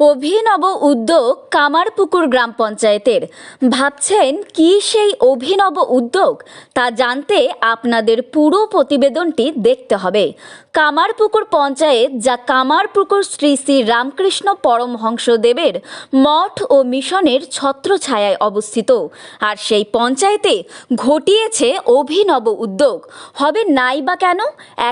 অভিনব উদ্যোগ কামারপুকুর গ্রাম পঞ্চায়েতের। ভাবছেন কি সেই অভিনব উদ্যোগ? তা জানতে আপনাদের পুরো প্রতিবেদনটি দেখতে হবে। কামারপুকুর পঞ্চায়েত, যা কামারপুকুর শ্রী শ্রী রামকৃষ্ণ পরমহংসদেবের মঠ ও মিশনের ছত্রছায়ায় অবস্থিত, আর সেই পঞ্চায়েতে ঘটিয়েছে অভিনব উদ্যোগ। হবে নাই বা কেন?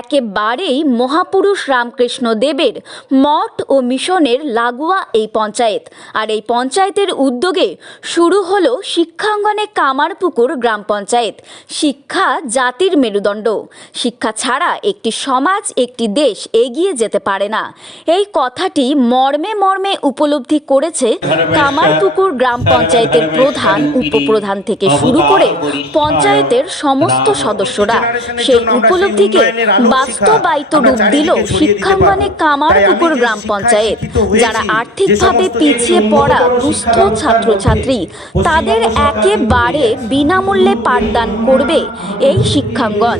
একেবারেই মহাপুরুষ রামকৃষ্ণ দেবের মঠ ও মিশনের লাগোয়া এই পঞ্চায়েত। আর এই পঞ্চায়েতের উদ্যোগে শুরু হলো শিক্ষাঙ্গনে কামারপুকুর গ্রাম পঞ্চায়েত। শিক্ষা জাতির মেরুদণ্ড। শিক্ষা ছাড়া একটি সমাজ, একটি দেশ এগিয়ে যেতে পারে না। এই কথাটি মর্মে মর্মে উপলব্ধি করেছে কামারপুকুর গ্রাম পঞ্চায়েতের প্রধান, উপপ্রধান থেকে শুরু করে পঞ্চায়েতের সমস্ত সদস্যরা। সেই উপলব্ধিকে বাস্তবায়িত রূপ দিল শিক্ষাঙ্গনে কামারপুকুর গ্রাম পঞ্চায়েত। যারা আর্থিকভাবে পিছিয়ে পড়া দুস্থ ছাত্রছাত্রী, তাদের একেবারে বিনামূল্যে পাঠদান করবে এই শিক্ষাঙ্গন,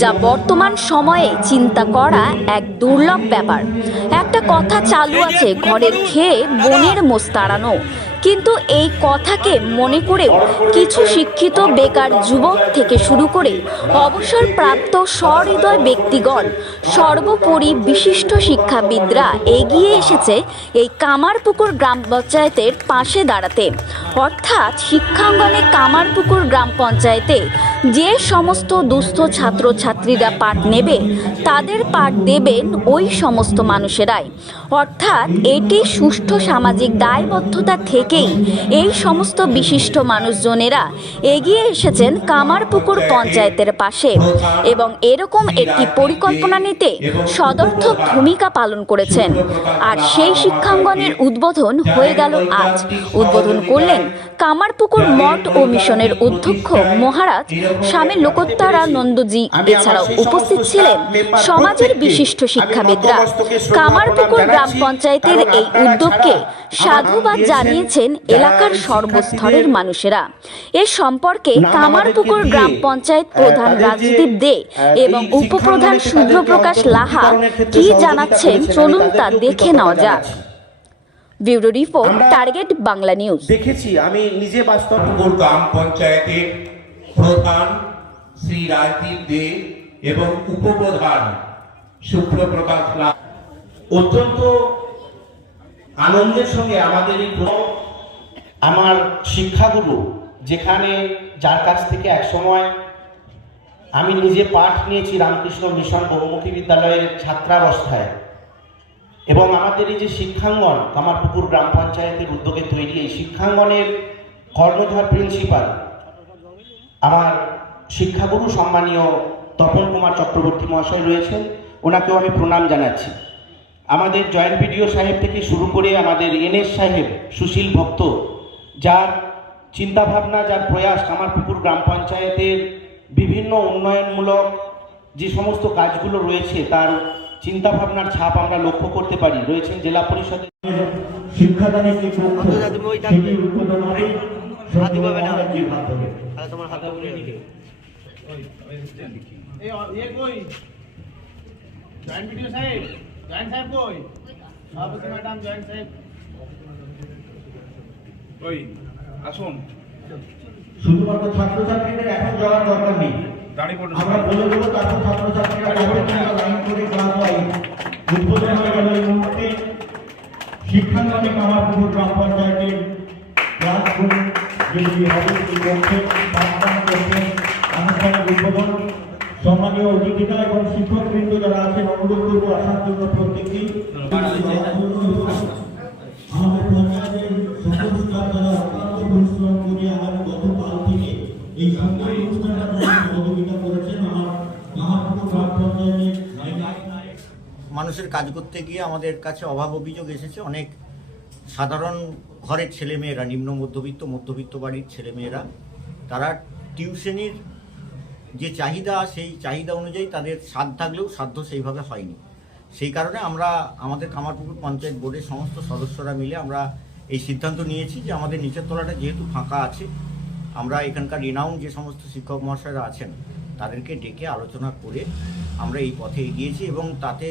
যা বর্তমান সময়ে চিন্তা করা এক দুর্লভ ব্যাপার। একটা কথা চালু আছে, ঘরের খেয়ে বনের মোষ তাড়ানো। কিন্তু এই কথাকে মনে করেও কিছু শিক্ষিত বেকার যুবক থেকে শুরু করে অবসরপ্রাপ্ত সহৃদয় ব্যক্তিগণ, সর্বোপরি বিশিষ্ট শিক্ষাবিদরা এগিয়ে এসেছে এই কামারপুকুর গ্রাম পঞ্চায়েতের পাশে দাঁড়াতে। অর্থাৎ শিক্ষাঙ্গনে কামারপুকুর গ্রাম পঞ্চায়েতে যে সমস্ত দুস্থ ছাত্রছাত্রীরা পাঠ নেবে, তাদের পাঠ দেবেন ওই সমস্ত মানুষেরাই। অর্থাৎ এটি সুষ্ঠু সামাজিক দায়বদ্ধতা থেকেই এই সমস্ত বিশিষ্ট মানুষজনেরা এগিয়ে এসেছেন কামারপুকুর পঞ্চায়েতের পাশে, এবং এরকম একটি পরিকল্পনা নিতে সদর্থক ভূমিকা পালন করেছেন। আর সেই শিক্ষাঙ্গনের উদ্বোধন হয়ে গেল আজ। উদ্বোধন করলেন কামারপুকুর মঠ ও মিশনের অধ্যক্ষ মহারাজ স্বামী লোকোত্তরানন্দজি। এছাড়াও উপস্থিত ছিলেন সমাজের বিশিষ্ট শিক্ষাবিদরা। কামারপুকুর গ্রাম পঞ্চায়েতের এই উদ্যোগকে সাধুবাদ জানিয়েছেন এলাকার সর্বস্তরের মানুষেরা। এ সম্পর্কে কামারপুকুর গ্রাম পঞ্চায়েত প্রধান রাজদীপ দে এবং উপপ্রধান সূর্যপ্রকাশ লাহা কি জানাচ্ছেন, চলুন তা দেখে নেওয়া যাক। Bureau report, target Bangla news. দেখেছি আমি নিজে বাস্তব গ্রাম পঞ্চায়েতের প্রধান শ্রী রাজদীপ দে এবং উপপ্রধান সূর্যপ্রকাশ লাহা অত্যন্ত আনন্দের সঙ্গে আমাদের এই আমার শিক্ষাগুরু, যেখানে যার কাছ থেকে একসময় আমি নিজে পাঠ নিয়েছি রামকৃষ্ণ মিশন বহুমুখী বিদ্যালয়ের ছাত্রাবস্থায়, এবং আমাদের এই যে শিক্ষাঙ্গন কামারপুকুর গ্রাম পঞ্চায়েতের উদ্যোগে তৈরি এই শিক্ষাঙ্গনের কর্ণধার প্রিন্সিপাল আমার শিক্ষাগুরু সম্মানীয় তপন কুমার চক্রবর্তী মহাশয় রয়েছেন। ওনাকেও আমি প্রণাম জানাচ্ছি। আমাদের জয়েন্ট বিডিও সাহেব থেকে শুরু করে আমাদের এনএস সাহেব সুশীল ভক্ত, যার চিন্তাভাবনা, যার প্রয়াস কামারপুকুর গ্রাম পঞ্চায়েতের বিভিন্ন উন্নয়নমূলক যে সমস্ত কাজগুলো রয়েছে তার চিন্তাভাবনার ছাপ আমরা লক্ষ্য করতে পারি। রয়েছেন জেলা পরিষদের শিক্ষাদানের যে কক্ষ, সেটি উদ্বোধন হবে শুধুমাত্র ছাত্রছাত্রীদের এখন যাওয়ার দরকার নেই, আমরা বলে দেবো, তারপর ছাত্রছাত্রীরা লাইন করে ক্লাস হয়। উদ্বোধন হয়ে গেল এই মুহূর্তে শিক্ষাঙ্গনে কামারপুকুর গ্রাম পঞ্চায়েতের ক্লাসরুম যেগুলি হবে সেই কক্ষে পাঠদান করছেন আনুষ্ঠানিক উদ্বোধন। সম্মানীয় অতিথিরা এবং শিক্ষকবৃন্দ যারা আছেন, অনুরোধ করবো আসার জন্য প্রত্যেককেই। আমাদের পঞ্চায়েতের সকল স্টাফ যারা অত্যন্ত পরিশ্রম করে আগামী গতকাল থেকে এই সুন্দর অনুষ্ঠানটা সহযোগিতা করেছেন। আমার কামারপুকুর গ্রাম পঞ্চায়েতের মানুষের কাজ করতে গিয়ে আমাদের কাছে অভাব অভিযোগ এসেছে। অনেক সাধারণ ঘরের ছেলেমেয়েরা, নিম্ন মধ্যবিত্ত বাড়ির ছেলেমেয়েরা, তারা টিউশনির যে চাহিদা, সেই চাহিদা অনুযায়ী তাদের সাধ্য থাকলেও সাধ্য সেইভাবে হয়নি। সেই কারণে আমরা আমাদের কামারপুকুর পঞ্চায়েত বোর্ডের সমস্ত সদস্যরা মিলে আমরা এই সিদ্ধান্ত নিয়েছি যে আমাদের নিচের তলাটা যেহেতু ফাঁকা আছে, আমরা এখানকার রিনাউন্ড যে সমস্ত শিক্ষক মহাশয়রা আছেন তাদেরকে ডেকে আলোচনা করে আমরা এই পথে এগিয়েছি। এবং তাতে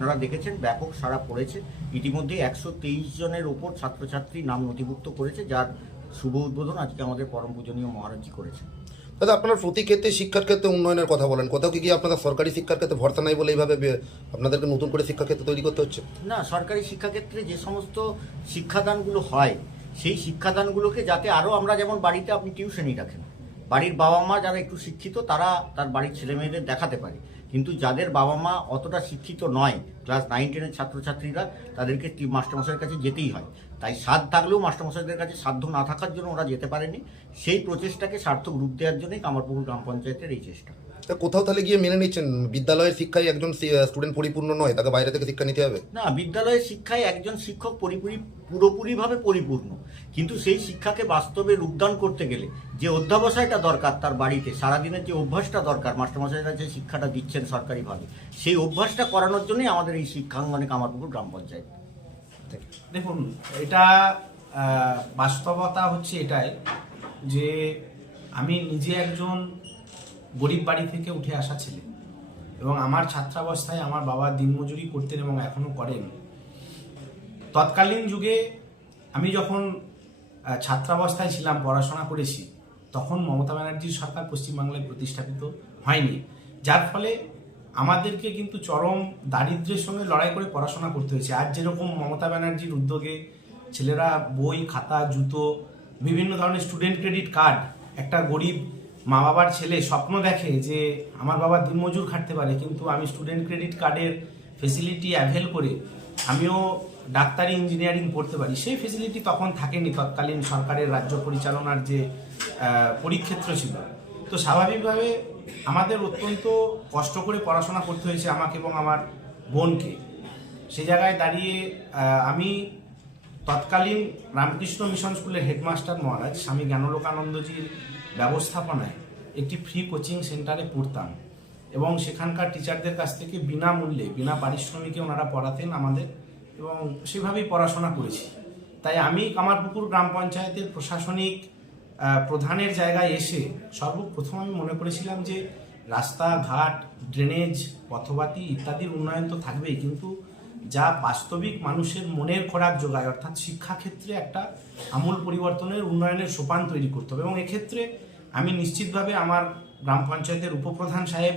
আপনারা দেখেছেন ব্যাপক সাড়া পড়েছে। ইতিমধ্যে 123 জনের ওপর ছাত্রছাত্রী নাম নথিভুক্ত করেছে, যার শুভ উদ্বোধন আজকে আমাদের পরম পূজনীয় মহারাজজি করেছে। দাদা, আপনারা প্রতি ক্ষেত্রে শিক্ষার ক্ষেত্রে উন্নয়নের কথা বলেন, কোথাও কি আপনারা সরকারি শিক্ষার ক্ষেত্রে ভরসা নাই বলে এইভাবে আপনাদেরকে নতুন করে শিক্ষাক্ষেত্র তৈরি করতে হচ্ছে? না, সরকারি শিক্ষাক্ষেত্রে যে সমস্ত শিক্ষাদানগুলো হয় সেই শিক্ষাদানগুলোকে যাতে আরও আমরা, যেমন বাড়িতে আপনি টিউশনই রাখেন, বাড়ির বাবা মা যারা একটু শিক্ষিত তারা তার বাড়ির ছেলে মেয়েদের দেখাতে পারে, কিন্তু যাদের বাবা মা অতটা শিক্ষিত নয়, ক্লাস 9-10-এর ছাত্রছাত্রীরা, তাদেরকে মাস্টারমশাইয়ের কাছে যেতেই হয়। তাই সাধ্য থাকলেও মাস্টারমশাইদের কাছে সাধ্য না থাকার জন্য ওরা যেতে পারেনি। সেই প্রচেষ্টাকে সার্থক রূপ দেওয়ার জন্যই কামারপুকুর গ্রাম পঞ্চায়েতের এই চেষ্টা। তা কোথাও তাহলে গিয়ে মেনে নিচ্ছেন বিদ্যালয়ের শিক্ষায় একজন স্টুডেন্ট পরিপূর্ণ নয়, তাকে বাইরে থেকে শিক্ষা নিতে হবে? না, বিদ্যালয়ের শিক্ষায় একজন শিক্ষক পুরোপুরিভাবে পরিপূর্ণ, কিন্তু সেই শিক্ষাকে বাস্তবে রূপদান করতে গেলে যে অধ্যাবসায়টা দরকার তার বাড়িতে, সারাদিনের যে অভ্যাসটা দরকার, মাস্টারমশাইরা যে শিক্ষাটা দিচ্ছেন সরকারিভাবে, সেই অভ্যাসটা করানোর জন্যই আমাদের এই শিক্ষাঙ্গনে কামারপুকুর গ্রাম পঞ্চায়েত। দেখুন, এটা বাস্তবতা হচ্ছে এটাই যে আমি নিজে একজন গরিব বাড়ি থেকে উঠে আসা ছেলে, এবং আমার ছাত্রাবস্থায় আমার বাবা দিনমজুরি করতেন এবং এখনও করেন। তৎকালীন যুগে আমি যখন ছাত্রাবস্থায় ছিলাম, পড়াশোনা করেছি, তখন মমতা ব্যানার্জির সরকার পশ্চিমবাংলায় প্রতিষ্ঠাপিত হয়নি, যার ফলে আমাদেরকে কিন্তু চরম দারিদ্র্যের সঙ্গে লড়াই করে পড়াশোনা করতে হয়েছে। আজ যেরকম মমতা ব্যানার্জির উদ্যোগে ছেলেরা বই, খাতা, জুতো, বিভিন্ন ধরনের স্টুডেন্ট ক্রেডিট কার্ড, একটা গরিব মা বাবার ছেলে স্বপ্ন দেখে যে আমার বাবা দিনমজুর খাটতে পারে, কিন্তু আমি স্টুডেন্ট ক্রেডিট কার্ডের ফেসিলিটি অ্যাভেল করে আমিও ডাক্তারি, ইঞ্জিনিয়ারিং পড়তে পারি, সেই ফেসিলিটি তখন থাকেনি তৎকালীন সরকারের রাজ্য পরিচালনার যে পরিক্ষেত্র ছিল। তো স্বাভাবিকভাবে আমাদের অত্যন্ত কষ্ট করে পড়াশোনা করতে হয়েছে আমাকে এবং আমার বোনকে। সেই জায়গায় দাঁড়িয়ে আমি তৎকালীন রামকৃষ্ণ মিশন স্কুলের হেডমাস্টার মহারাজ স্বামী জ্ঞানলোকানন্দজির ব্যবস্থাপনায় একটি ফ্রি কোচিং সেন্টারে পড়তাম, এবং সেখানকার টিচারদের কাছ থেকে বিনামূল্যে, বিনা পারিশ্রমিকে ওনারা পড়াতেন আমাদের, এবং সেভাবেই পড়াশোনা করেছি। তাই আমি কামারপুকুর গ্রাম পঞ্চায়েতের প্রশাসনিক প্রধানের জায়গায় এসে সর্বপ্রথম আমি মনে করেছিলাম যে রাস্তাঘাট, ড্রেনেজ, পথবাতি ইত্যাদির উন্নয়ন তো থাকবেই, কিন্তু যা বাস্তবিক মানুষের মনের খোরাক যোগায়, অর্থাৎ শিক্ষাক্ষেত্রে একটা আমূল পরিবর্তনের, উন্নয়নের সোপান তৈরি করতে হবে। এবং এক্ষেত্রে আমি নিশ্চিতভাবে আমার গ্রাম পঞ্চায়েতের উপপ্রধান সাহেব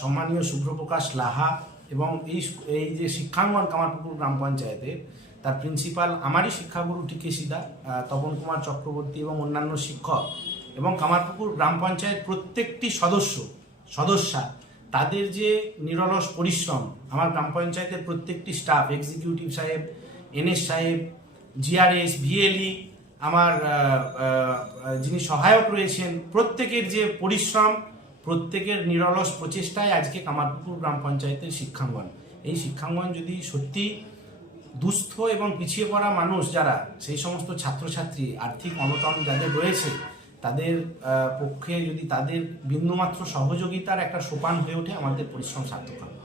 সম্মানীয় শুভ্রপ্রকাশ লাহা এবং এই যে শিক্ষাঙ্গন কামারপুকুর গ্রাম পঞ্চায়েতের, তার প্রিন্সিপাল আমারই শিক্ষাগুরু টিকেশিদা, তপন কুমার চক্রবর্তী এবং অন্যান্য শিক্ষক, এবং কামারপুকুর গ্রাম পঞ্চায়েত প্রত্যেকটি সদস্যা, তাদের যে নিরলস পরিশ্রম, আমার গ্রাম পঞ্চায়েতের প্রত্যেকটি স্টাফ, এক্সিকিউটিভ সাহেব, এনএস সাহেব, জিআরএস, ভিএলই, আমার যিনি সহায়ক রয়েছেন, প্রত্যেকের যে পরিশ্রম, প্রত্যেকের নিরলস প্রচেষ্টায় আজকে কামারপুকুর গ্রাম পঞ্চায়েতের শিক্ষাঙ্গন। এই শিক্ষাঙ্গন যদি সত্যি দুস্থ এবং পিছিয়ে পড়া মানুষ যারা, সেই সমস্ত ছাত্রছাত্রী, আর্থিক অনটন যাদের রয়েছে, তাদের পক্ষে যদি তাদের বিন্দুমাত্র সহযোগিতার একটা সোপান হয়ে ওঠে, আমাদের পরিশ্রম সার্থক হবে।